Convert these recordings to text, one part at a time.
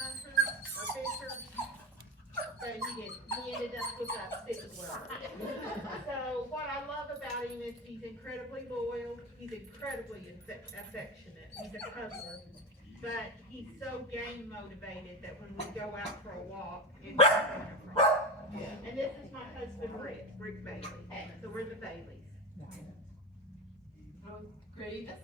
hunters or fishers. So he ended up with a sticky worm. So what I love about him is he's incredibly loyal, he's incredibly affectionate, he's a cuddler. But he's so game motivated that when we go out for a walk, it's wonderful. And this is my husband Rick Bailey. So we're the Baileys. Gravis.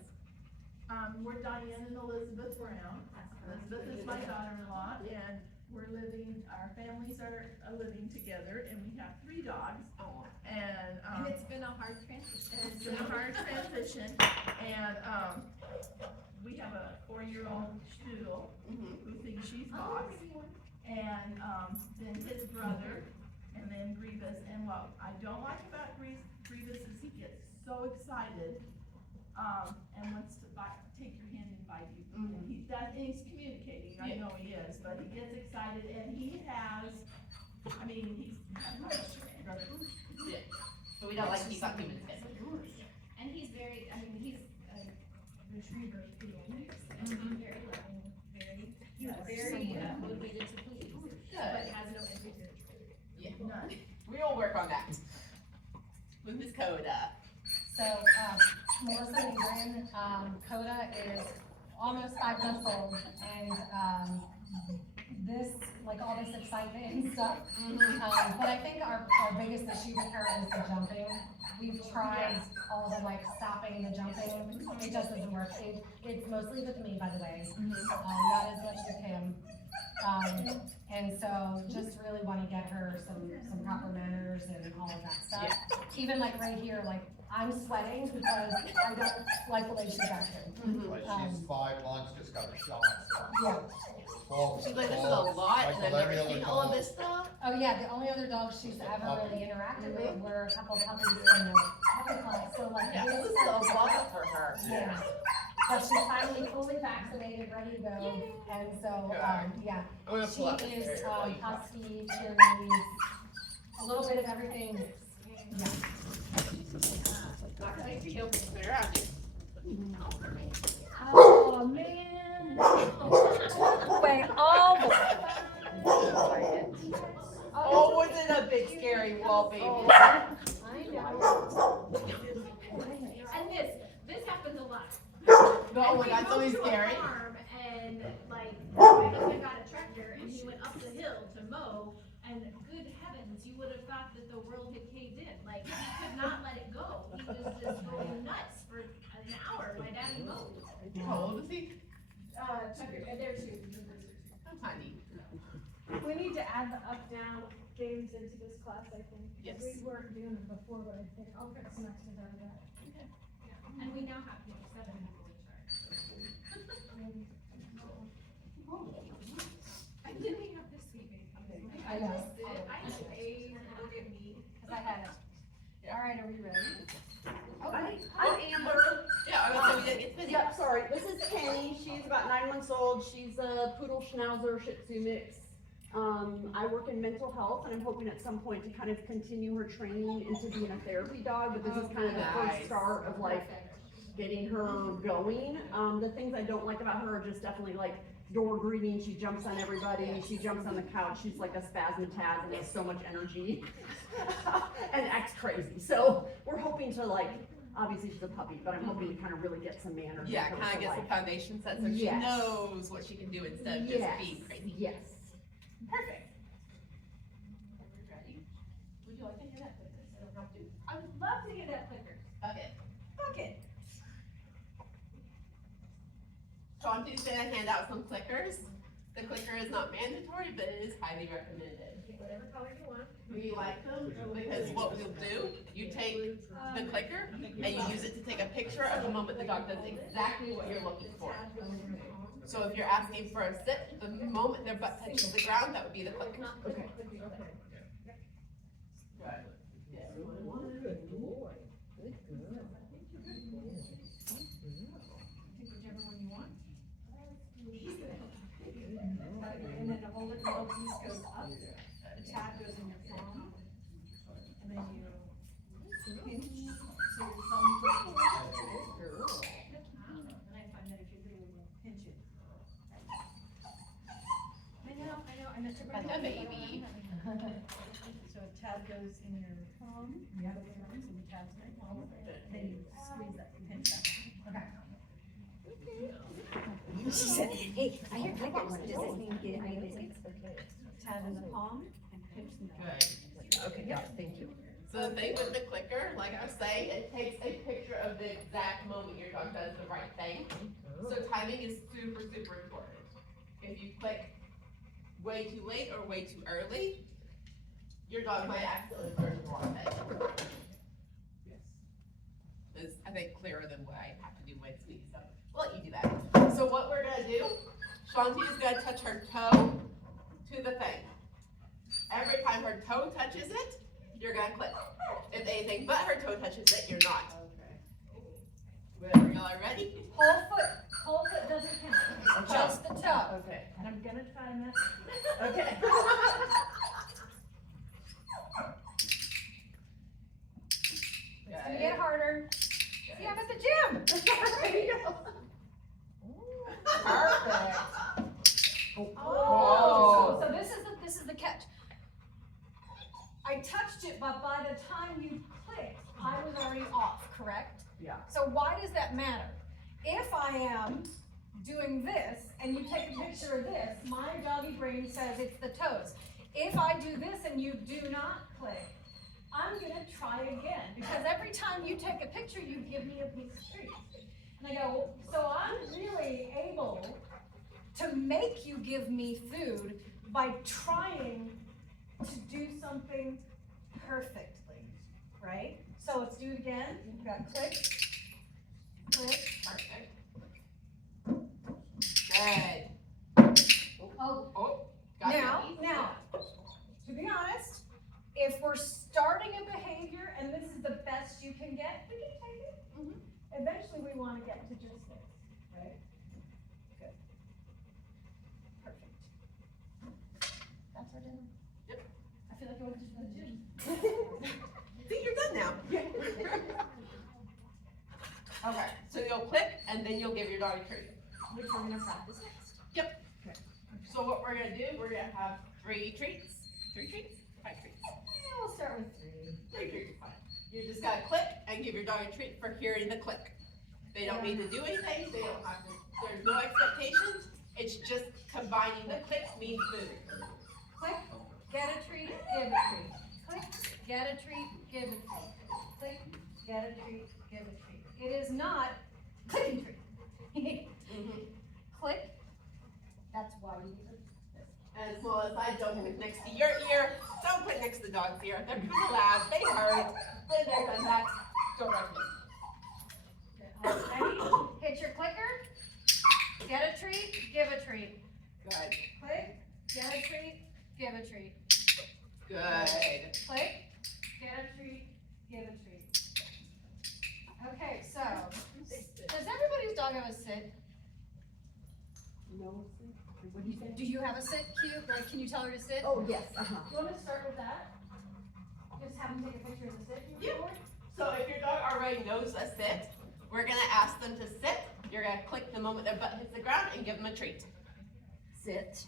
We're Diane and Elizabeth Brown. Elizabeth is my daughter-in-law, and our families are living together, and we have 3 dogs. And it's been a hard transition. And it's been a hard transition, and we have a 4-year-old Stoodle who thinks she's boss, and then his brother, and then Grievous. And what I don't like about Grievous is he gets so excited and wants to take your hand and bite you. And he's communicating, I know he is, but he gets excited, and he's Yeah. But we don't like he's not human skin. And he's very, he's a retriever poodle, and he's very loving, very motivated to please, but has no empathy. Yeah. We all work on that. With Miss Coda. So, Melissa Negrin, Coda is almost 5 months old, and, all this excitement and stuff. But I think our biggest issue with her is the jumping. We've tried all the stopping the jumping, it just doesn't work. It's mostly with me, by the way, not as much with him. And so just really want to get her some proper manners and all of that stuff. Yeah. Even right here, I'm sweating because I don't like the way she's acting. She's 5 months, just got a shot. Yeah. She's like, this is a lot, and I've never seen all of this stuff. Oh yeah, the only other dogs she's ever really interacted with were a couple puppies in the puppy class. So Yeah, this is a lot for her. yeah. But she's finally fully vaccinated, ready to go, and so, yeah. I'm gonna She pull up the is, stereo. husky, Pyrenees, a little bit of everything mixed. Yeah. They're out here. Oh, man. Wait, Oh, was it a big scary wall, baby? I know. And this happens a lot. Oh my god, so he's scary. And my husband got a tractor and he went up the hill to mow, and good heavens, you would have thought that the world had caved in. He could not let it go. He was just going nuts for an hour. My daddy mowed. How old is he? There's 2. I'm tiny. We need to add the up-down games into this class, I think. Yes. We weren't doing it before, but I think I'll get some extra out of that. And we now have 7 people in charge. And then we have this sweet baby. I know. I just ate and look at me. Cause I had it. All right, are we ready? I'm Amber. Yeah, I was saying it's busy. Yep, sorry. This is Penny. She's about 9 months old. She's a poodle schnauzer shih tzu mix. I work in mental health, and I'm hoping at some point to kind of continue her training into being a therapy dog, but this is kind of the first start of getting her going. The things I don't like about her are just definitely door greeting. She jumps on everybody. She jumps on the couch. She's like a spasmataz and has so much energy and acts crazy. So we're hoping to obviously she's a puppy, but I'm hoping to kind of really get some manners. Yeah, kind of get some foundation set so she knows what she can do instead of just being crazy. Yes. Perfect. Are we ready? Would you like to hear that clicker? I don't have to. I would love to hear that clicker. Okay. Okay. Sean, please gonna hand out some clickers. The clicker is not mandatory, but it is highly recommended. Whatever color you want. We like them because what we'll do, you take the clicker and you use it to take a picture of the moment the dog does exactly what you're looking for. So if you're asking for a sit, the moment their butt touches the ground, that would be the clicker. Okay. Whichever one you want. And then the whole little piece goes up, the tab goes in your palm, and then you pinch, so your thumb goes and I find that if you really pinch it. the baby. So a tab goes in your palm, the arms and the tab's in your palm, then you squeeze that pinch back. Okay. She said, hey, I hear clickers, does this mean get my biscuits? Tab in the palm and pinch in the back. Good. Okay, got it, thank you. So the thing with the clicker, like I was saying, it takes a picture of the exact moment your dog does the right thing. So timing is super, super important. If you click way too late or way too early, your dog might accidentally learn the wrong thing. It's, I think, clearer than what I have to do when speaking, so we'll let you do that. So what we're gonna do, Shanti is gonna touch her toe to the thing. Every time her toe touches it, you're gonna click. If anything but her toe touches it, you're not. Whenever y'all are ready. Whole foot doesn't count, just the toe. Okay. And I'm gonna try and mess Okay. It's gonna get harder. See, I'm at the gym. Perfect. Oh, so this is the catch. I touched it, but by the time you clicked, I was already off, correct? Yeah. So why does that matter? If I am doing this and you take a picture of this, my doggy brain says it's the toes. If I do this and you do not click, I'm gonna try again, because every time you take a picture, you give me a piece of treat. And I go, so I'm really able to make you give me food by trying to do something perfectly, right? So let's do it again. You've got click, click. Perfect. Good. Oh, Oh, got it. now, to be honest, if we're starting a behavior and this is the best you can get, we can take it. Eventually, we want to get to just this, right? Good. Perfect. That's our dinner. Yep. I feel like I went to the gym. See, you're done now. Okay, so you'll click and then you'll give your dog a treat. Which we're gonna practice next. Yep. So what we're gonna do, we're gonna have 3 treats. 3 treats? 5 treats. Yeah, we'll start with 3. 3 treats, fine. You just gotta click and give your dog a treat for hearing the click. They don't need to do anything, they don't have to, there's no expectations, it's just combining the click means food. Click, get a treat, give a treat. Click, get a treat, give a treat. Click, get a treat, give a treat. It is not click and treat. Click, that's why we do this. And as well as I don't put next to your ear, don't put next to the dog's ear, they're kind of loud, they hurt, been there, done that, don't recommend. Ready? Hit your clicker, get a treat, give a treat. Good, Click, get a treat, give a treat. good. Click, get a treat, give a treat. Okay, so, does everybody's dog have a sit? No. What do you think? Do you have a sit, Q? Like, can you tell her to sit? Oh, yes, Do you want me to start with that? Just have them take a picture of the sit Yeah. before? So if your dog already knows a sit, we're gonna ask them to sit. You're gonna click the moment their butt hits the ground and give them a treat. sit,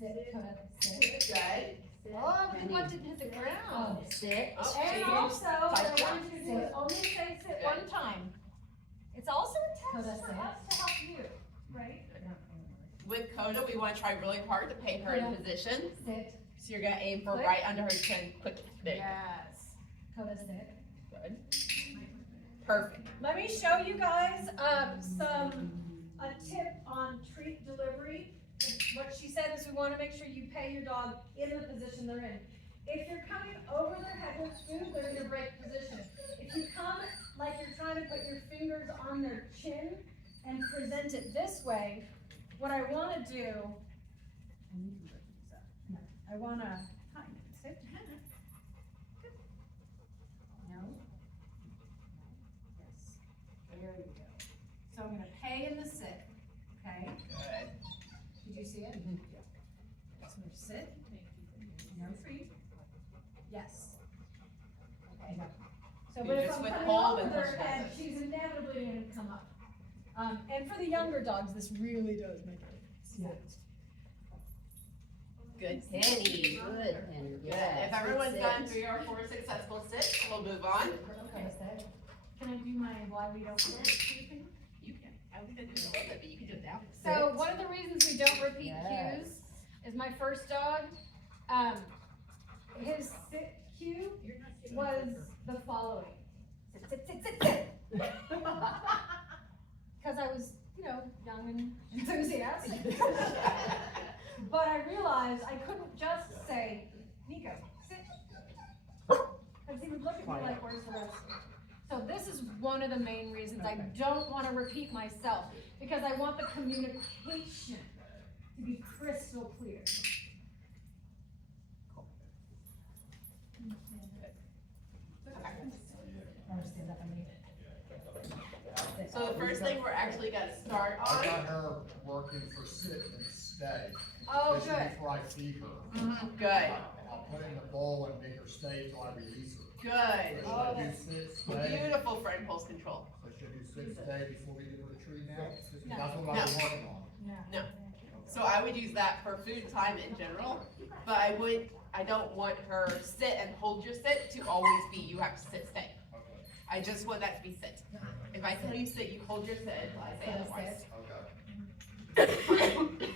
Sit, sit. Good. Oh, the butt didn't hit the ground. sit. Oh, so And you- also, what I type want you to do is only say sit one time. It's also a test for us to help you, right? With Coda, we wanna try really hard to pay her in position. Sit. So you're gonna aim for Click. right under her chin, click big. Yes. Coda sit. Good. Perfect. Let me show you guys, a tip on treat delivery. What she said is we wanna make sure you pay your dog in the position they're in. If you're coming over their head with food, they're in your break position. If you come like you're trying to put your fingers on their chin and present it this way, what I wanna do, I wanna, sit. No. Yes. There you go. So I'm gonna pay in the sit, okay? Good. Did you see it? Yeah. So I'm gonna sit, no treat. Yes. Okay. So, You but if just I'm coming withhold over and their push head, back. she's inevitably gonna come up. And for the younger dogs, this really does make a difference. Good, Penny. Good, Penny, Good. yes. If everyone's Good done sit. 3 or 4 successful sits, we'll move on. Can I do my why we don't sit thing? You can. I was gonna do it a little bit, but you can do it now. So one of the reasons we don't repeat Yes. cues is my first dog, his sit cue was the following. Sit, sit, sit, sit, sit. Cause I was, young and enthusiastic. But I realized I couldn't just say, Nico, sit. Cause he would look at me like, where's the rest? So this is one of the main reasons I don't wanna repeat myself, because I want the communication to be crystal clear. So the first thing we're actually gonna start I on. got her working for sit and stay. Oh, This is good. Before I feed her. Good, I'll put in the bowl and make her stay till I release her. good. So should I do sit, stay? Beautiful friend pulse control. So should I do sit, stay before we do the retreat now? No. That's what I'm working on. So I would use that for food time in general, but I don't want her sit and hold your sit to always be, you have to sit, stay. Okay, I just want that to be sit. If I tell you sit, you hold your sit until I say otherwise. okay.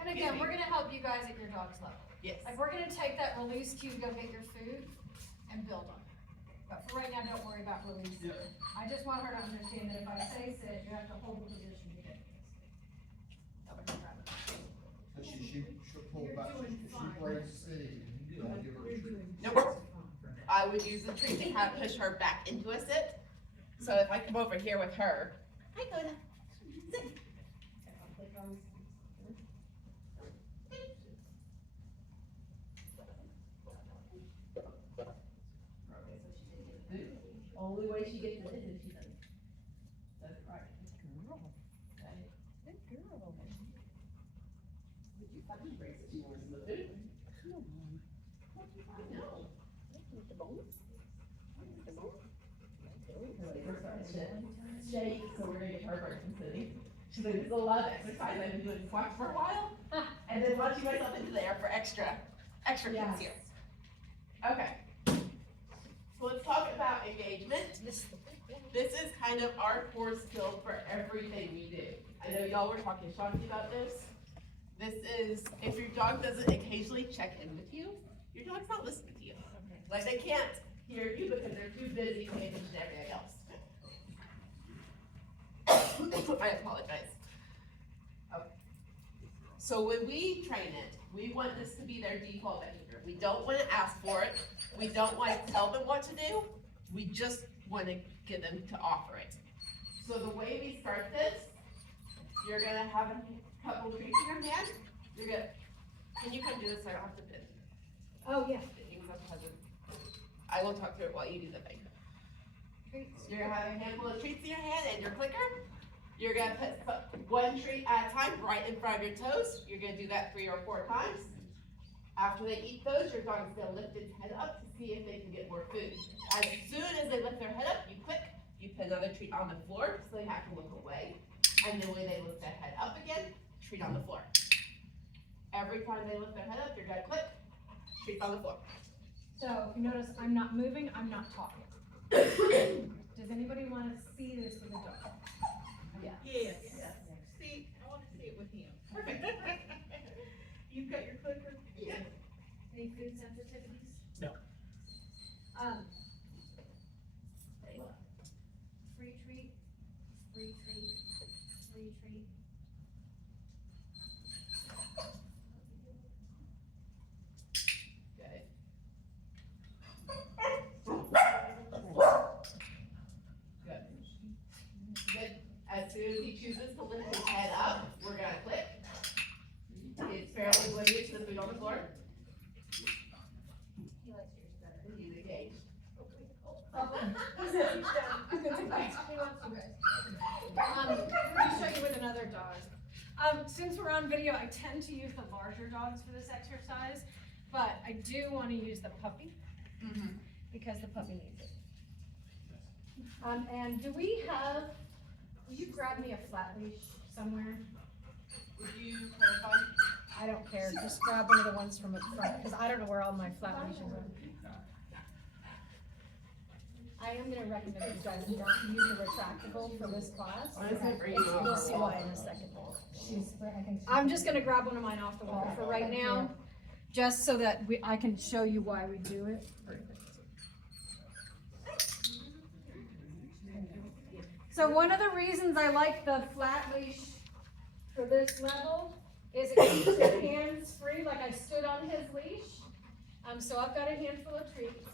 And again, we're gonna help you guys at your dog's level. Yes. Like, we're gonna take that release cue to go get your food and build on it. But for right now, don't worry about release. I just want her to understand that if I say sit, you have to hold the position to get this. So she'll pull back, she breaks C, don't give her a treat. Nope. I would use the treat to kind of push her back into a sit. So if I come over here with her, hi Coda, sit. Only way she gets it is if she does it right. Would you fucking brace it? She wants some food. I know. Shake, so we're gonna get her person sitting. She's like, this is a lot of exercise. I've been doing squats for a while. And then launching myself into the air for extra kicks here. Okay. So let's talk about engagement. This is kind of our core skill for everything we do. I know y'all were talking to Shanti about this. This is, if your dog doesn't occasionally check in with you, your dog's not listening to you. Like, they can't hear you because they're too busy paying attention to everything else. I apologize. Okay. So when we train it, we want this to be their default behavior. We don't want to ask for it. We don't want to tell them what to do. We just want to get them to offer it. So the way we start this, you're gonna have a couple treats in your hand. You're gonna, can you come do this so I don't have to pin? Oh, yeah. I will talk through it while you do the thing. You're gonna have a handful of treats in your hand and your clicker. You're gonna put one treat at a time right in front of your toes. You're gonna do that 3 or 4 times. After they eat those, your dog is gonna lift its head up to see if they can get more food. As soon as they lift their head up, you click, you put another treat on the floor, so they have to look away. And then when they lift their head up again, treat on the floor. Every time they lift their head up, you're gonna click, treats on the floor. So if you notice, I'm not moving, I'm not talking. Does anybody wanna see this with a dog? Yes. See, I wanna see it with him. Perfect. You've got your clicker? Yeah. Any food sensitivities? No. Free treat, free treat, free treat. Good. Good. Good. As soon as he chooses to lift his head up, we're gonna click. It's fairly oblivious to the food on the floor. He likes yours better. He's engaged. He wants you guys. Let me show you with another dog. Since we're on video, I tend to use the larger dogs for this exercise, but I do wanna use the puppy, because the puppy needs it. And do we have, will you grab me a flat leash somewhere? Would you clarify? I don't care, just grab one of the ones from up front, cause I don't know where all my flat leashes are. I am gonna recommend you guys don't use a retractable for this class. You'll see why in a second. I'm just gonna grab one of mine off the wall for right now, just so that I can show you why we do it. So one of the reasons I like the flat leash for this level is it keeps your hands free, like I stood on his leash. So I've got a handful of treats.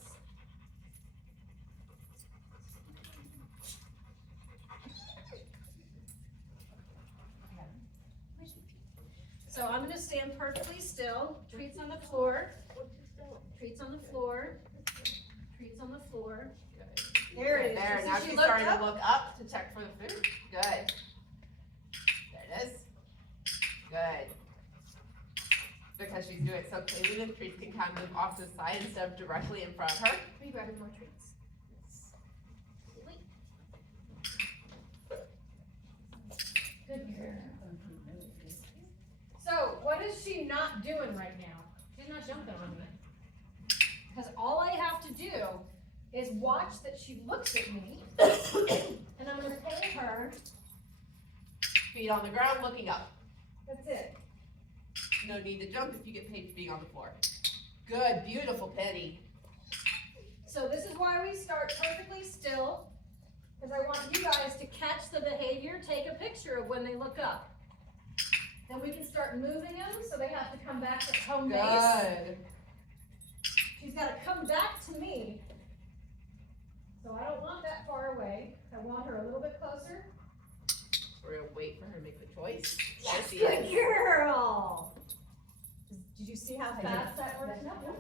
So I'm gonna stand perfectly still, treats on the floor, treats on the floor, treats on the floor. There it is. There, Just now as she she's looked starting up. to look up to check for the food. Good. There it is. Good. Because she's doing it so cleanly, the treats can kind of move off to the side instead of directly in front of her. Are you grabbing more treats? Good girl. So, what is she not doing right now? She's not jumping on me. Because all I have to do is watch that she looks at me, and I'm gonna pay her. Feet on the ground, looking up. That's it. No need to jump if you get paid for being on the floor. Good, beautiful, Penny. So this is why we start perfectly still, because I want you guys to catch the behavior, take a picture of when they look up. Then we can start moving them, so they have to come back to home base. Good. She's gotta come back to me. So I don't want that far away. I want her a little bit closer. We're gonna wait for her to make the choice. Yes, She good is. girl. Did you see how fast that worked? No, no,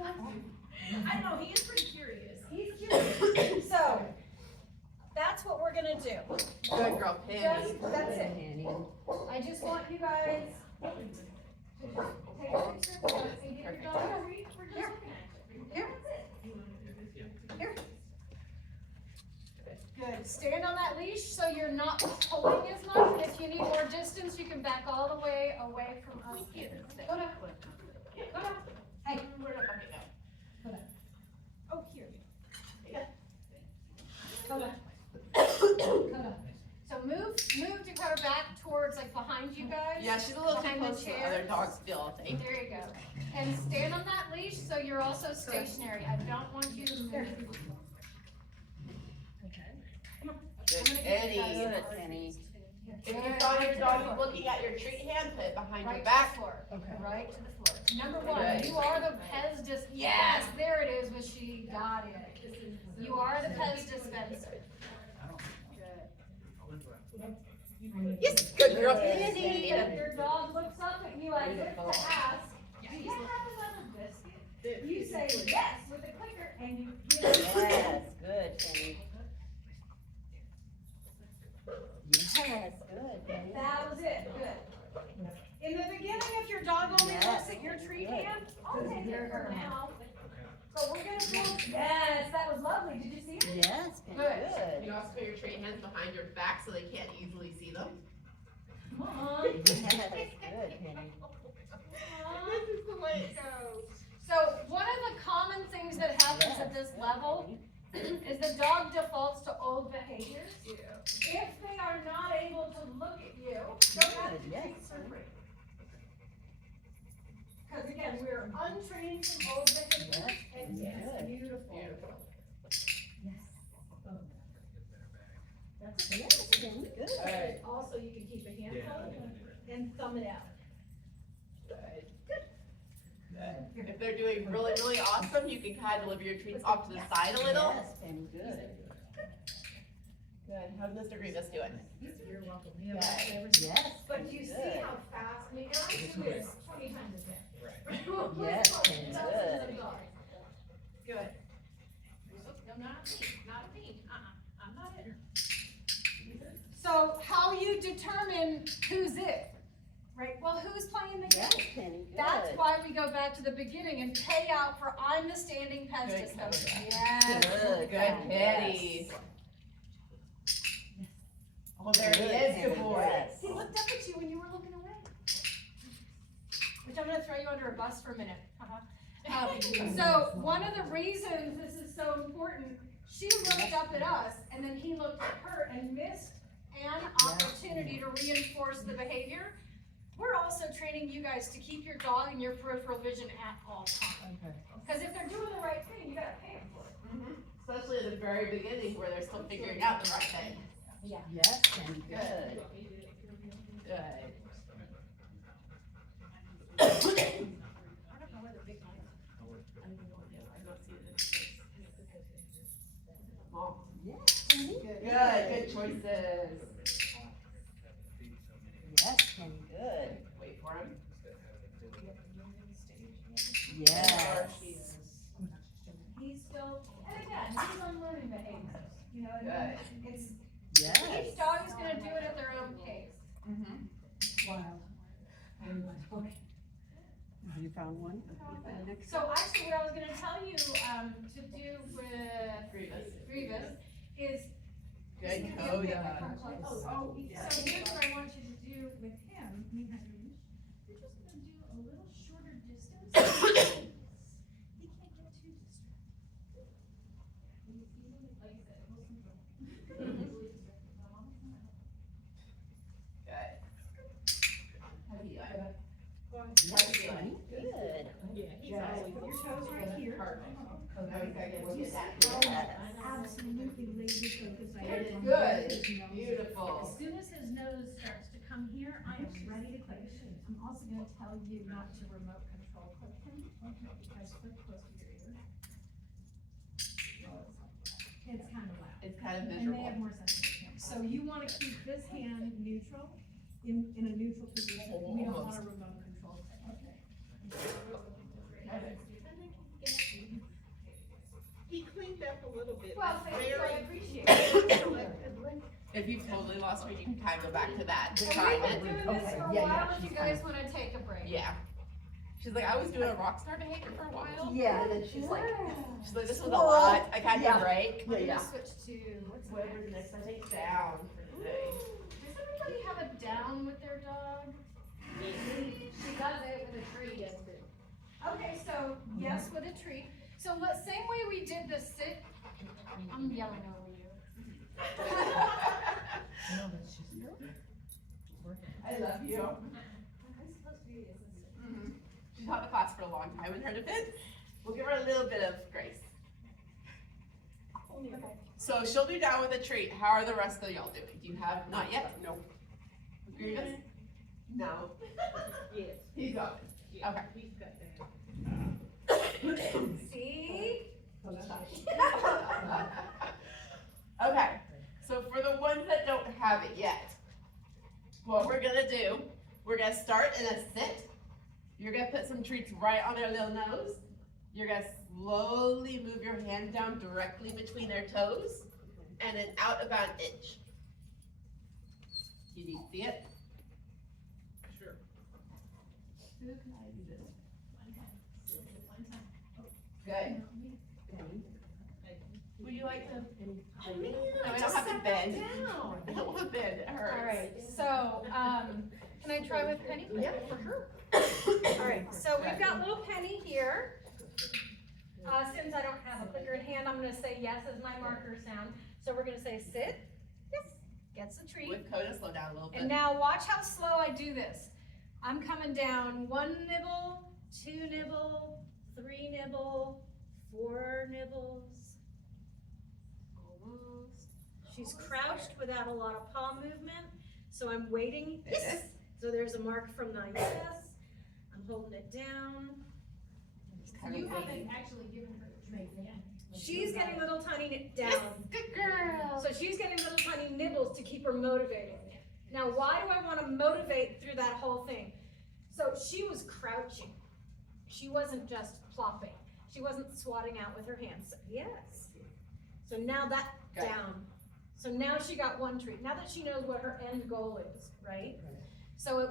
no. I know, he is pretty curious. He's cute. So, that's what we're gonna do. Good girl, Penny. That's it. I just want you guys to take a picture and get your dog. We're just looking at you. Here. Here. Good. Stand on that leash so you're not pulling as much. And if you need more distance, you can back all the way away from us. Go down. Go down. Hey. Where did Bucky go? Go down. Oh, here. Go down. Go down. So move Dakota back towards, like, behind you guys. Yeah, she's a little too Behind the close to the chair. other dogs still, I think. There you go. And stand on that leash so you're also stationary. I don't want you to move. Good, Penny. If you find your dog is looking at your treat hand, put it behind your Right back. to the floor. Right to the floor. Number one, Good. you are the Pez yes, there it is, was she got it. You are the Pez dispenser. Yes, good girl, If Penny. your dog looks up at you as if to ask, do you have another biscuit? You say yes with a clicker and you give it. Yes, good, Penny. Yes, good, Penny. That was it, good. In the beginning, if your dog only looks at your treat hand, I'll take it for now. So we're gonna do, yes, that was lovely, did you see it? Yes, Penny, Good. You good. can also put your treat hands behind your back so they can't easily see them. Come on. Yes, good, Penny. This is the way it goes. So one of the common things that happens at this level is the dog defaults to old behaviors. If they are not able to look at you, don't have to Yes. treats for free. Because again, we're untrained from old behaviors, and yes, Good. beautiful. Beautiful. That's Yes, Penny, good. Good. Also, you can keep a handful and thumb it out. If they're doing really, really awesome, you can kind of deliver your treats off to the side a little. Yes, Penny, good. Good. How's Mr. Grievous doing? You're welcome. Yes, But you see good. how fast, I mean, and I do this 20 times a day. Yes, Penny, good. Good. No, not a team, not a team, I'm not it. So how you determine who's it, right? Well, who's playing the Yes, game? Penny, good. That's why we go back to the beginning and pay out for I'm the standing Pez Good, dispenser. Kevin. Yes. Good, Good, Penny. Oh, there he is, good boy. Yes. He looked up at you when you were looking away. gonna throw you under a bus for a minute. So one of the reasons this is so important, she looked up at us and then he looked at her and missed an opportunity to reinforce the behavior. We're also training you guys to keep your dog in your peripheral vision at all times. Because if they're doing the right thing, you gotta pay them for it. Especially at the very beginning where they're still figuring out the right thing. Yeah. Yes, and Good. Good. Mom. Good, good choices. yes, and good. Wait for him. Yes. He's still, and again, he's on learning behaviors, you know, and Good. it's, Yes. each dog is gonna do it at their own pace. Wild. You found one? So actually, what I was gonna tell you, to do with Grievous is. Good Oh, Coda. so here's what I want you to do with him. You're just gonna do a little shorter distance. He can't get too distracted. How do you feeling? Good. Your toes right here. Absolutely laser focused. Good. Beautiful. As soon as his nose starts to come here, I am ready to click. I'm also gonna tell you not to remote control click him, because click close to your ear. It's kind of loud. It's kind of And they miserable. have more sensitive. So you wanna keep this hand neutral, in a neutral position. We don't wanna remote control. Okay. He cleaned up a little bit. Well, thank you, I Very appreciate it. selectively. If you've totally lost weight, you can kind of go back to that. And Try we've been it. doing this Okay, for a yeah, while, yeah, if you she's guys wanna take a break. Yeah. She's like, I was doing a rock star behavior for a while. Yeah, and then she's like, She's like, this was a lot. I had Yeah. to break. We're yeah. gonna switch to, what's Whatever the next I take down for today. Does everybody have a down with their dog? She does it with a treat. Okay, so yes with a treat. So same way we did the sit, I'm yelling over you. I love you. Mhm. She taught the class for a long time in her defense. We'll give her a little bit of grace. So she'll do down with a treat. How are the rest of y'all doing? Do you have, not yet? No. Grievous? No. Yes. He's up. Okay. He's got that. See? Okay, so for the ones that don't have it yet, what we're gonna do, we're gonna start in a sit. You're gonna put some treats right on their little nose. You're gonna slowly move your hand down directly between their toes and then out about an inch. Can you see it? Sure. Good. Would you like to? No, we don't have to bend. I don't want to bend, it hurts. Alright, so, can I try with Penny? Yeah, for sure. Alright, so we've got little Penny here. Since I don't have a clicker in hand, I'm gonna say yes as my marker sound. So we're gonna say sit, yes, gets a treat. With Coda, slow down a little bit. And now watch how slow I do this. I'm coming down 1 nibble, 2 nibble, 3 nibble, 4 nibbles. Almost. She's crouched without a lot of paw movement, so I'm waiting. Yes. So there's a mark from the yes. I'm holding it down. You haven't actually given her the treat yet. She's getting little tiny down. Good girl. So she's getting little tiny nibbles to keep her motivated. Now, why do I want to motivate through that whole thing? So she was crouching. She wasn't just plopping. She wasn't swatting out with her hands. So, yes. So now that Good. down. So now she got one treat. Now that she knows what her end goal is, right? So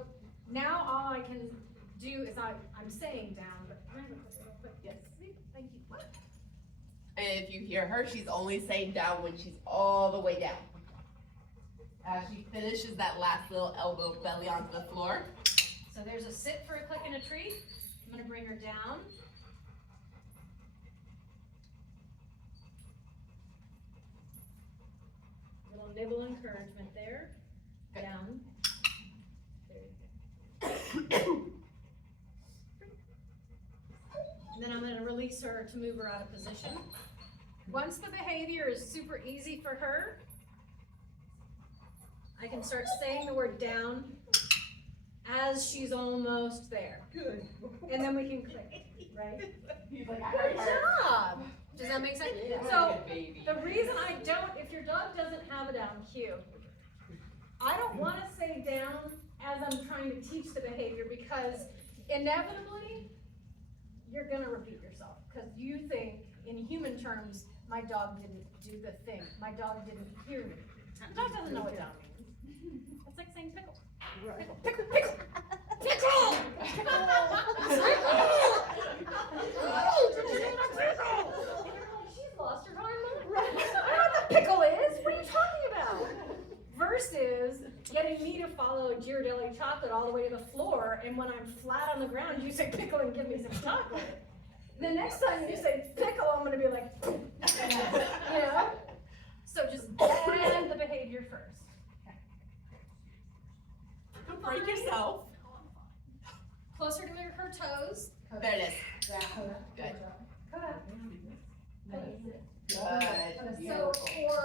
now all I can do is I'm saying down, but can I have a clicker real quick? Yes. Thank you. What? And if you hear her, she's only saying down when she's all the way down. As she finishes that last little elbow belly onto the floor. So there's a sit for a click and in a treat. I'm gonna bring her down. Little nibble encouragement there. Good. Down. There you go. And then I'm gonna release her to move her out of position. Once the behavior is super easy for her, I can start saying the word down as she's almost there. Good. And then we can click, right? He's like, I Good heard her. job! Does that make sense? So, the reason I don't, if your dog doesn't have a down cue, I don't wanna say down as I'm trying to teach the behavior, because inevitably, you're gonna repeat yourself, because you think, in human terms, my dog didn't do the thing, my dog didn't hear me. The dog doesn't know what down means. It's like saying pickle. Pickle, pickle, pickle! Pickle! She's lost her darn mind. I know what the pickle is. What are you talking about? Versus getting me to follow Ghirardelli chocolate all the way to the floor, and when I'm flat on the ground, you say pickle and give me some chocolate. The next time you say pickle, I'm gonna be like, you know? So just add the behavior first. Don't break yourself. Closer to her toes. There it is. Good. Good. So for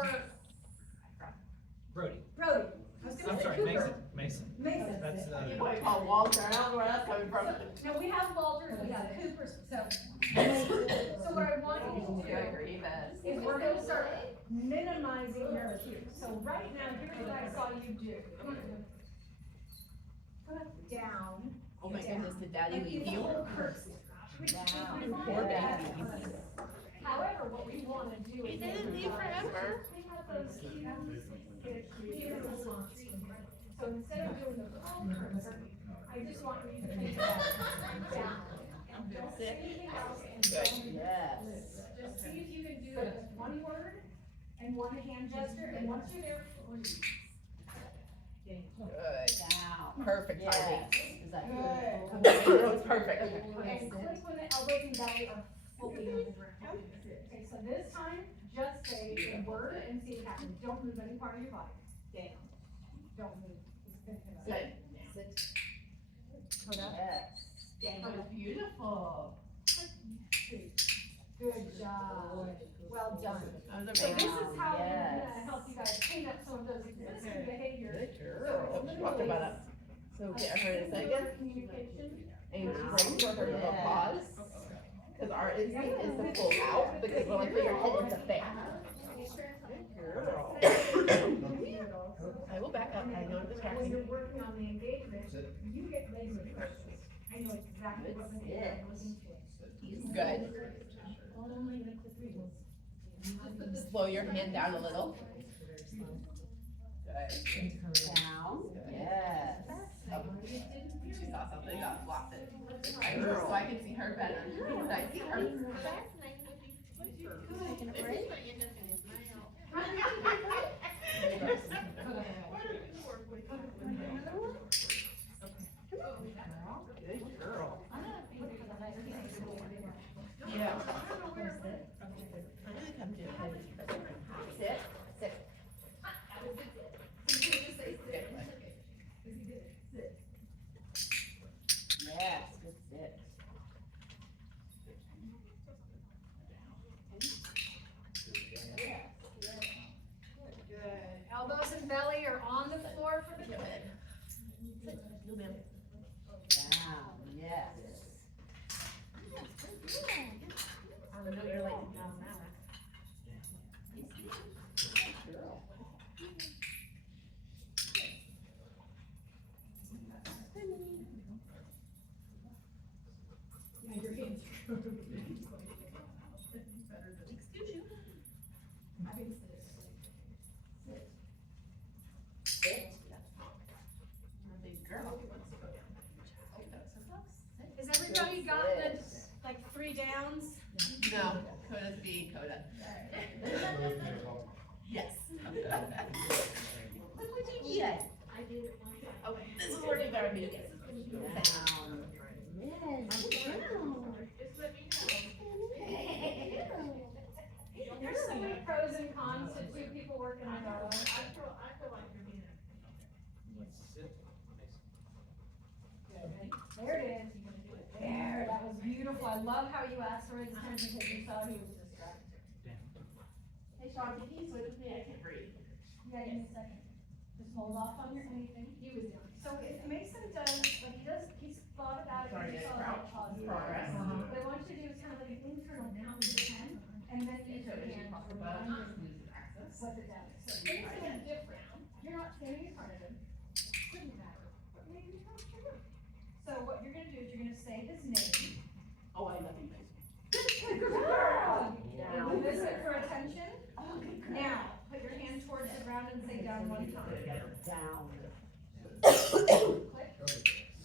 Brody. Brody, I was gonna I'm say sorry, Cooper. Mason. Mason. That's, You probably call Walter, I don't know where that's coming from. No, we have Walters, we have Coopers, so what I want you to I do agree that. is we're gonna start minimizing your cues. So right now, here's what I saw you do. Down. Oh my goodness, did daddy And leave you you? hold hers. Poor baby. However, what we wanna do is. He didn't leave forever. Pick up those cues, get a clear response from her. So instead of doing the call cursor, I just want you to think about down. And don't say anything else and don't. Yes. Just see if you can do it with one word and one hand gesture, and once you're there, freeze. Good. Perfect timing. Is that Good. That was perfect. And click when the elbows and belly are fully on the ground. Okay, so this time, just say the word and see it happen. Don't move any part of your body. Down. Don't move. Just think about it. Good. Yes. That was beautiful. Good job. Well done. That was So this amazing. is how we're Yes. gonna help you guys clean up some of those existing behaviors. Oh, she walked about it. So get her to say again. Communication. And bring for her to the pause. Cause our instinct is to pull out because we're like, put your head in the fan. Girl. I will back up, I know I'm When distracting. you're working on the engagement, you get laser focused. I know exactly what behavior I'm looking for. Good. Only the quick Slow your hand down a little. Good. Down. Yes. Oh, she saw something, got blocked it. I moved so I can see her better. Can I see her? Good girl. Yeah. I'm gonna come to it. Sit, sit. Yes, good sit. Good. Elbows and belly are on the floor for the Good. No, ma'am. Down, yes. I know you're like, Girl. excuse you. Sit. Big girl. Has everybody got the, like, 3 downs? No, Coda's being Coda. Yes. Look what you did. I did it one time. Oh, this is working better than you. Down. There it is. There, that was beautiful. I love how you asked for his attention because you saw he was distracted. Hey Sean, can you switch with me? I can't breathe. Yeah, give me a second. Just hold off on your anything. He was doing. So if Mason does, like he's thought about it. Sorry, He guys, saw crouch, that pause. progress. What I want you to do is kind of like an internal down with your pen, and then use your hand to remind you what the down is. So Mason is different. You're not standing in front of him. Shouldn't matter. But maybe not sure. So what you're gonna do is you're gonna say his name. Oh, I love you. Good girl. And listen for attention. Now, put your hand towards the ground and say down one time. Down. Click.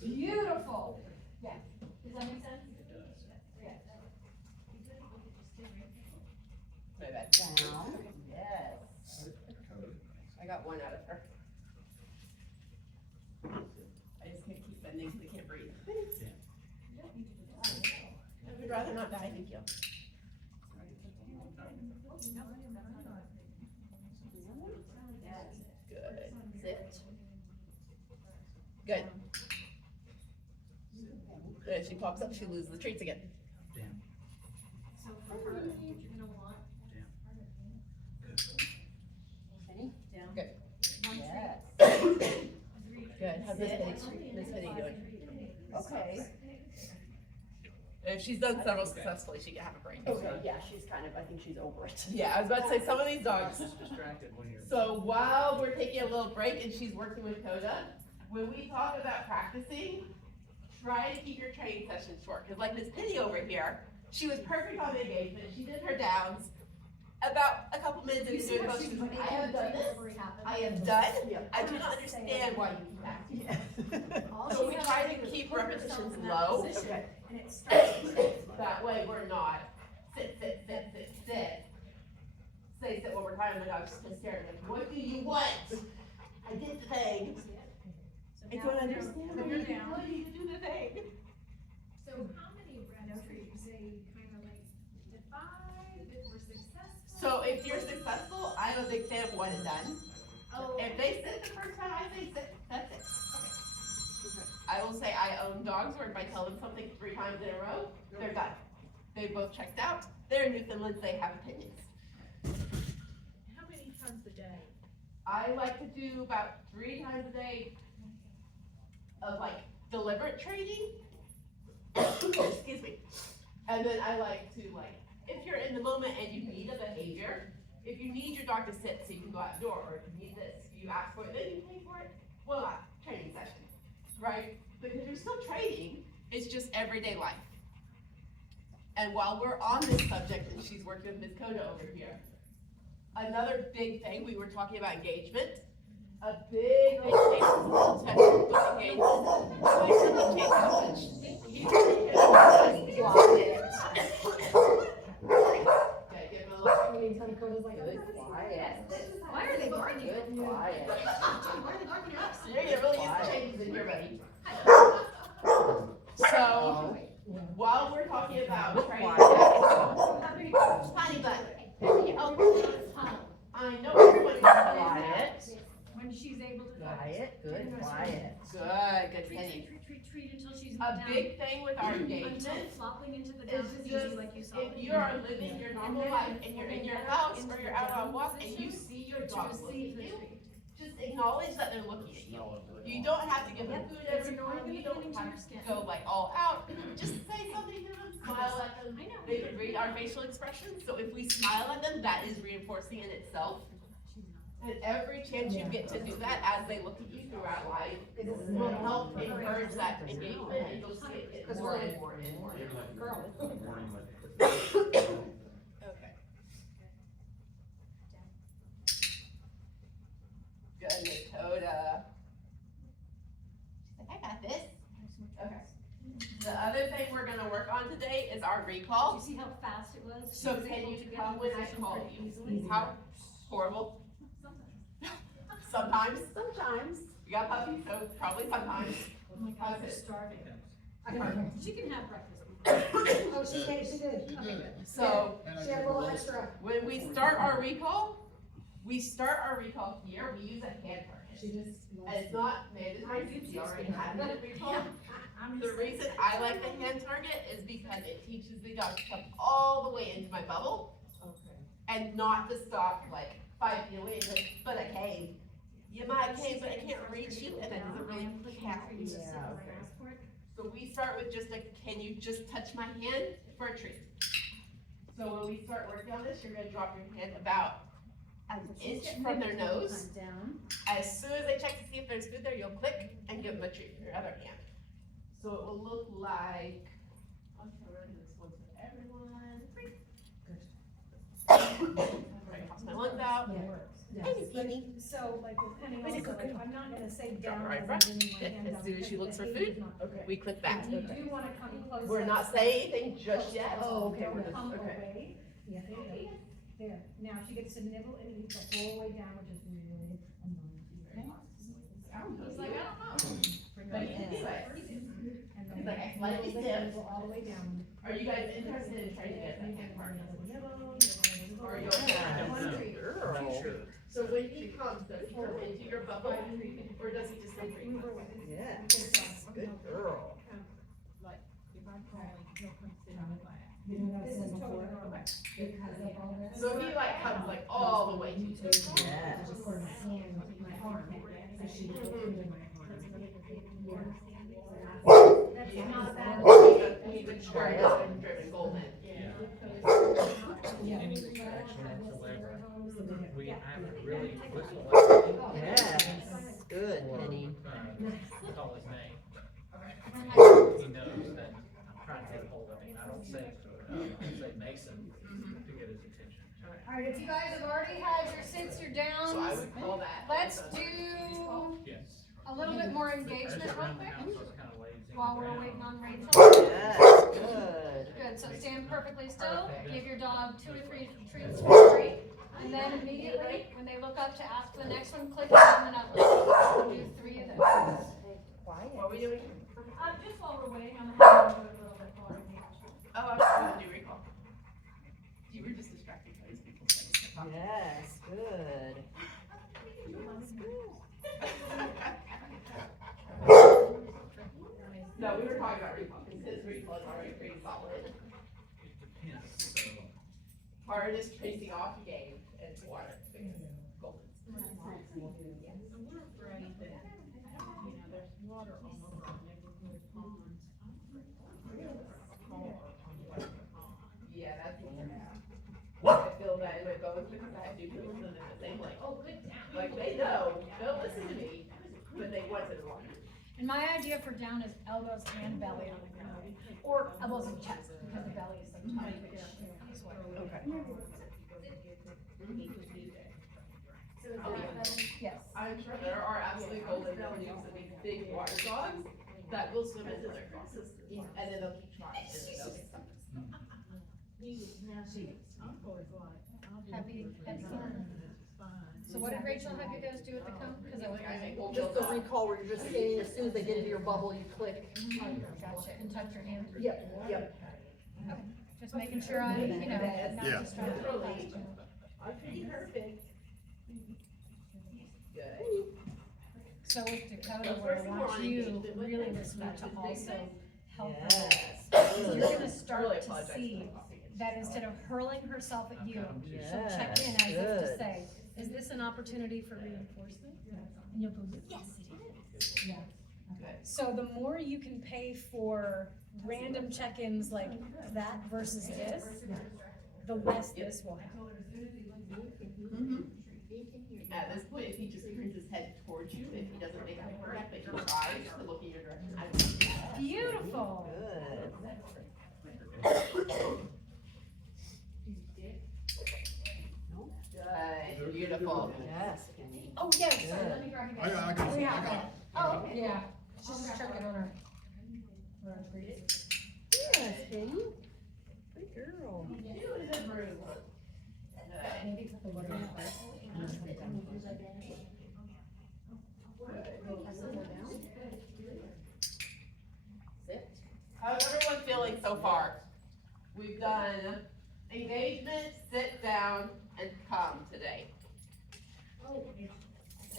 Beautiful. Yeah. Does that make sense? Yeah. Play that. Down. Yes. I got one out of her. I just can't keep bending because I can't breathe. I would rather not die, thank you. Good. Sit. Good. Good. If she pops up, she loses the treats again. So for her, what you're gonna want. Good. Yes. Good. How's Miss Penny doing? Okay. If she's done several successfully, she can have a break. Okay, yeah, she's kind of, I think she's over it. Yeah, I was about to say, some of these dogs. Just distracted when you're. So while we're taking a little break and she's working with Coda, when we talk about practicing, try to keep your training sessions short. Because like Miss Penny over here, she was perfect on the engagement. She did her downs. About a couple minutes into doing both, she was like, I have done this. I am done. I do not understand why you keep asking. So we try to keep repetitions low. Okay. And it starts. That way we're not sit. Say sit one more time and the dog's just gonna stare at me. What do you want? I did the thing. I don't understand why you tell you to do the thing. So how many reps would you say kind of like to 5 if we're successful? So if you're successful, I'm a big fan of one and done. Oh, If they sit the first time, I say sit, that's it. I will say I own dogs where if I tell them something 3 times in a row, they're done. They both checked out. They're Newfoundlands, they have opinions. how many times a day? I like to do about 3 times a day of like deliberate training. Excuse me. And then I like to if you're in the moment and you need a behavior, if you need your dog to sit so you can go out the door, or if you need this, you ask for it, then you pay for it. Well, training session, right? Because you're still training, it's just everyday life. And while we're on this subject, and she's working with Ms. Coda over here, another big thing, we were talking about engagement. A big thing with engagement. My son can't help it. He's okay, give him a look. Anytime Coda's like, Quiet. Why are they barking? Good, quiet. Why are they barking at us? You're gonna really use the changes in here, buddy. So, while we're talking about training, honey butt. I know everyone is quiet. When she's able to. Quiet, good, quiet. Good, Penny. Treat until she's A down. big thing with our Until engagement flopping into the is down is just, easy like you saw. if you are living your normal life and you're in your house or you're out on a walk and you see your To dog receive looking the at you, treat. just acknowledge that they're looking at you. You don't have to give them food It's every normal time, you getting don't into have your skin. to go like all out, just say something to them, smile at them. I know. They can read our facial expressions, so if we smile at them, that is reinforcing in itself. And every chance you get to do that as they look at you throughout life will help encourage that engagement and you'll see it get more and more and more. Okay. Good, Miss Coda. She's like, I got this. Okay. The other thing we're gonna work on today is our Did recall. you see how fast it was? She So was can able you to get come in when I position call pretty you? easily. How horrible? Sometimes. Sometimes. Sometimes. You got puppies, so probably sometimes. Oh my God, we're Okay. starving. I She can have breakfast. Oh, she did. Okay, good. So She had a little extra. when we start our recall here, we use a hand She harness. just. And it's not mandatory, since you already have it at recall. The reason I like the hand target is because it teaches the dog to come all the way into my bubble and not to stop like 5 feet away and go, but I came. You might came, but I can't reach you, and that doesn't really count. So we start with just a, can you just touch my hand for a treat? So when we start working on this, you're gonna drop your hand about an inch from their nose. As soon as they check to see if there's food there, you'll click and give them a treat with your other hand. So it will look like, I'll show you this one for everyone. Right, toss my lungs out. So like with Penny also, like, I'm not gonna say Drop down. it right in as front. in my hand As up, soon as she because looks the for behavior food, is not correct. we click back. You do wanna come close. We're up, not so- saying anything just yet. Oh, okay, We're we're just- come okay. away. Yeah, there. Now she gets to nibble and eat the whole way down, which is really annoying. He's like, I don't know. Bring But her he in. can do it. And then He's like, I nibble slightly the stiff. nibble all the way down. Are you guys interested in trying to get that hand part? Or you'll So when he comes, does he come into your bubble, or does he just say free? Yes, good girl. You know what I said before? Because of all this. So he like comes like all the way to you. Yes. Just sort of hand my arm, so she would go into my arm. That's not a bad. He's a driven, driven golden. Any distraction whatsoever. We haven't really whistled. Yes, good, Penny. Call his name. He knows that I'm trying to get a hold of him. I don't say Mason to get his attention. Alright, if you guys have already had your sits, your So I downs, would call that. let's do Yes. a little bit more engagement Just real around the quick, house, I was kind of lazy. while we're waiting on Rachel. Yes, good. Good, so stand perfectly still, give your dog 2 or 3 treats for free, and then immediately, when they look up to ask for the next one, click and then up. We'll do 3 of those. What are we doing? Just while we're waiting, I'm gonna have to go a little bit more engagement. Oh, I was gonna do recall. You were just distracted by these people. Yes, good. No, we were talking about recall, because his recall is already pretty solid. It depends, so. Part is tracing off game and water. Golden. Yeah, that's. I feel that in my bones because I have two people in the same like, oh, good. Like they know, they'll listen to me, but they want to watch. And my idea for down is elbows and belly on the ground, or elbows and chest, because the belly is so tight. Okay. Yes. I'm sure there are absolutely golden dogs and these big water dogs that will swim into their crosses, and then they'll keep trying. And then they'll get stuck. Happy. So what did Rachel have you guys do at the come? Cause I was. Just the recall where you're just saying, as soon as they get into your bubble, you click. Gotcha, and touch your hand. Yep, yep. Just making sure I, you know, not Yeah. just trying to. Okay, perfect. Good. So with Dakota, what I want you really was not to also help her. Yes, So good. you're gonna Really start to apologize for see the coffee. that instead of hurling herself at you, she'll check in Yes, as if to good. say, is this an opportunity for reinforcement? And you'll go, yes, it is. Yeah. Good. So the more you can pay for random check-ins like that versus this, the less this will happen. At this point, if he just turns his head towards you, if he doesn't make eye contact, but he tries to look in your direction, I would do that. Beautiful. Good, beautiful. Yes, Penny. Oh, yes, sorry, let me grab you guys. I got some, We I have got. one. Oh, okay. Yeah, she's just checking on her. Yes, Penny. Good girl. Maybe put the water in first. How's everyone feeling so far? We've done engagement, sit down, and come today.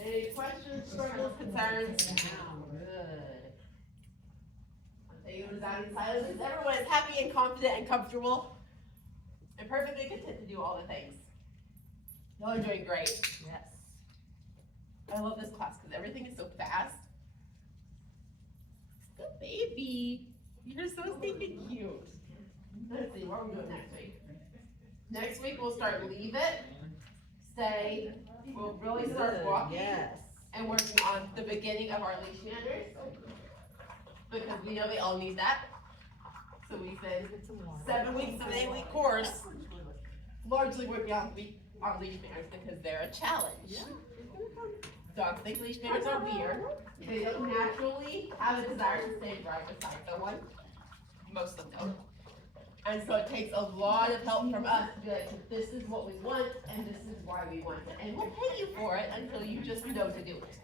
Any questions, struggles, concerns? Good. They go down in silence. Everyone is happy and confident and comfortable and perfectly content to do all the things. Y'all are doing great. Yes. I love this class because everything is so fast. Good baby. You're so stinking cute. Let's see, what are we doing next week? Next week we'll start leave it, stay, we'll really start walking and working on the beginning of our leash manners. Because we know they all need that. So we said 7 weeks of an 8-week course, largely working on leash manners because they're a challenge. Dogs think leash manners are weird. They don't naturally have a desire to stay right beside someone. Most of them don't. And so it takes a lot of help from us to be like, this is what we want and this is why we want it. And we'll pay you for it until you just know to do it.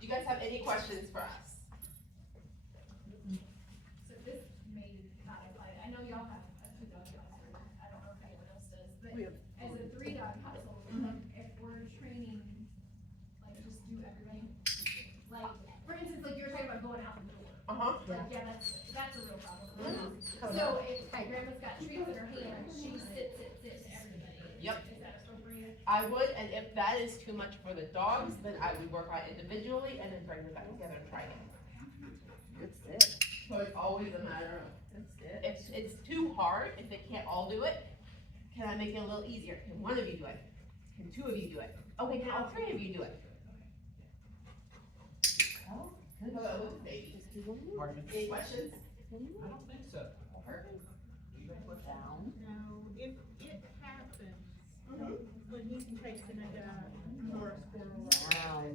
Do you guys have any questions for us? So this may not apply, I know y'all have a 2-dog household, I don't know if anyone else does, but as a 3-dog household, if we're training, like, just do everybody, like, for instance, like, you're talking about going out the door. Uh-huh. Like, yeah, that's a real problem. So if grandma's got treats in her hand, she sits to everybody. Yep. Is that appropriate? I would, and if that is too much for the dogs, then I would work on it individually and then bring them back together and try it. That's it. So it's always a matter of, if it's too hard, if they can't all do it, can I make it a little easier? Can one of you do it? Can 2 of you do it? Okay, can all 3 of you do it? Oh, Hello, with the baby. Any questions? I don't think so. Perfect. No, if it happens, when he's chasing a duck or a squirrel.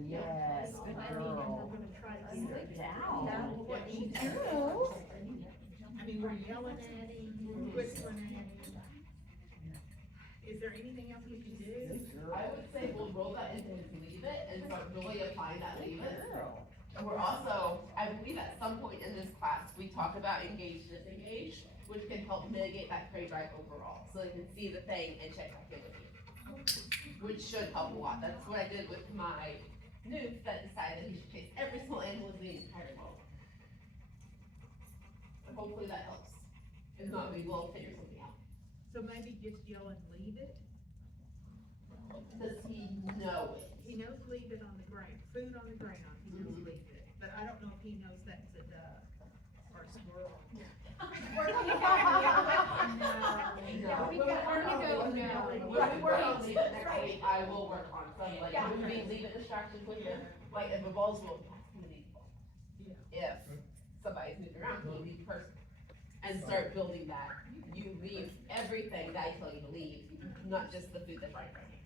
Yes, Good girl. We're gonna try to get her down. What she does. I mean, we're yelling at him, we're whistling at him. Is there anything else we can do? I would say we'll roll that into his leave it and start really applying that leave it. And we're also, I believe at some point in this class, we talk about engage, disengage, which can help mitigate that prey drive overall. So they can see the thing and check back in with you. Which should help a lot. That's what I did with my noob that decided he should chase every single animal in the entire world. So hopefully that helps. If not, we will figure something out. So maybe just yell and leave it? Does he know it? He knows leave it on the ground, food on the ground, he knows leave it, but I don't know if he knows that's a duck or a squirrel. No. we've got her to go now. We're on leave it next week, I will work on some like moving, leave it distractions with him, like if a ball's moving, he needs the ball. If somebody's moving around, he needs the person. And start building that, you leave everything that I tell you to leave, not just the food that's right in front of you.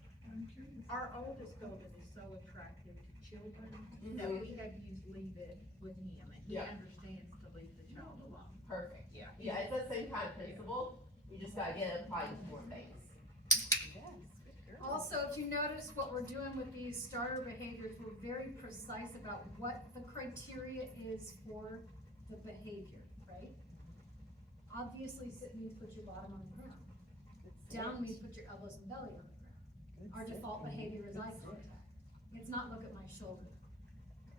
Our oldest golden is so attractive to children that we have used leave it with him, and he Yeah. understands to leave the child alone. Perfect. Yeah. Yeah, it's the same kind of principle, you just gotta get it applied to more things. Also, if you notice what we're doing with these starter behaviors, we're very precise about what the criteria is for the behavior, right? Obviously, sit means put your bottom on the ground. Down means put your elbows and belly on the ground. Our default behavior is eye contact. It's not look at my shoulder.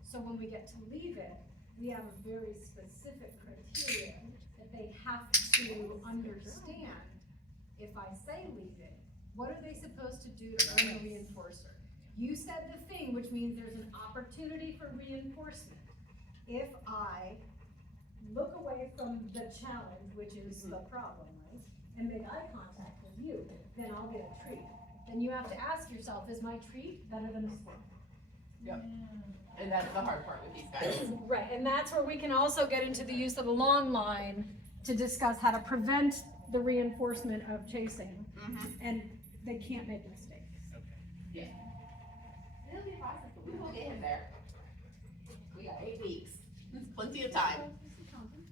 So when we get to leave it, we have a very specific criteria that they have to understand. If I say leave it, what are they supposed to do to earn a reinforcer? You said the thing, which means there's an opportunity for reinforcement. If I look away from the challenge, which is the problem, right? And make eye contact with you, then I'll get a treat. Then you have to ask yourself, is my treat better than a squirrel? Yep. And that's the hard part with these guys. Right, and that's where we can also get into the use of the long line to discuss how to prevent the reinforcement of chasing. And they can't make mistakes. Yeah. It'll be a process, but we will get him there. We got 8 weeks. That's plenty of time.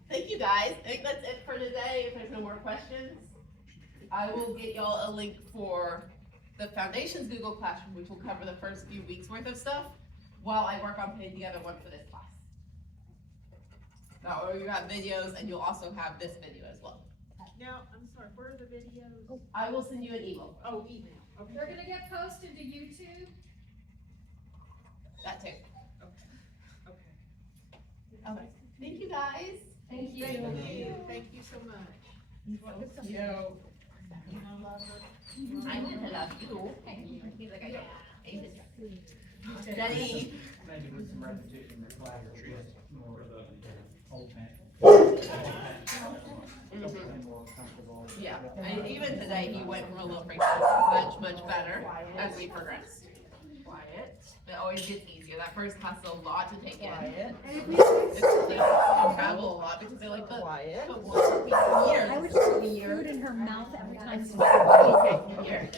Thank you guys. I think that's it for today. If there's no more questions, I will get y'all a link for the Foundations Google Classroom, which will cover the first few weeks worth of stuff, while I work on putting together one for this class. Now, you have videos, and you'll also have this video as well. Now, I'm sorry, where are the videos? I will send you an email. Oh, email, okay. They're gonna get posted to YouTube, Thank you, thank you so much. I didn't love you. He's like, yeah. Daddy. Maybe with some repetition required, more old man. More comfortable. Yeah, and even today, he went from a little freak to much better as we progressed. Quiet. It always gets easier. That first class is a lot to take in. Quiet. It's they travel a lot because they like the Quiet. the one years. I would just put food in her mouth every time. Here.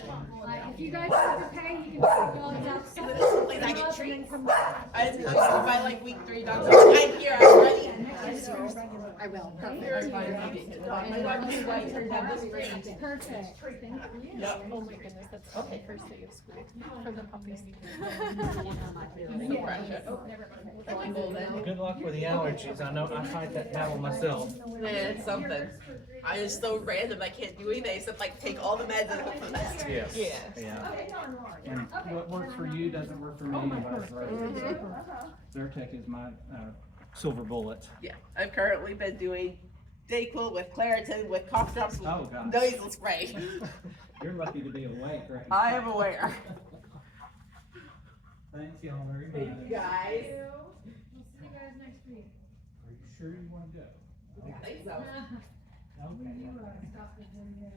Like, if you guys have to pay, you can just go and have stuff. Please, I get treats. I just go by like week 3, Dr. I'm here, I'm ready. I will. Perfect. Perfect. Yep. Oh my goodness, that's the first day of school for the puppies. So precious. Going golden. Good luck with the allergies. I know I fight that battle myself. Man, it's something. I just so random. I can't do anything except like take all the meds and hope for the best. Yes. Yeah. Yeah. And what works for you doesn't work for me, and vice versa. Zyrtec is my silver bullet. Yeah. I've currently been doing Dayquil with Claritin with cough drops with Oh, gosh. nasal spray. You're lucky to be awake right now. I am aware. Thank you all very much. Guys. We'll see you guys next week. Are you sure you want to go? I think so. Okay. You, stop the video.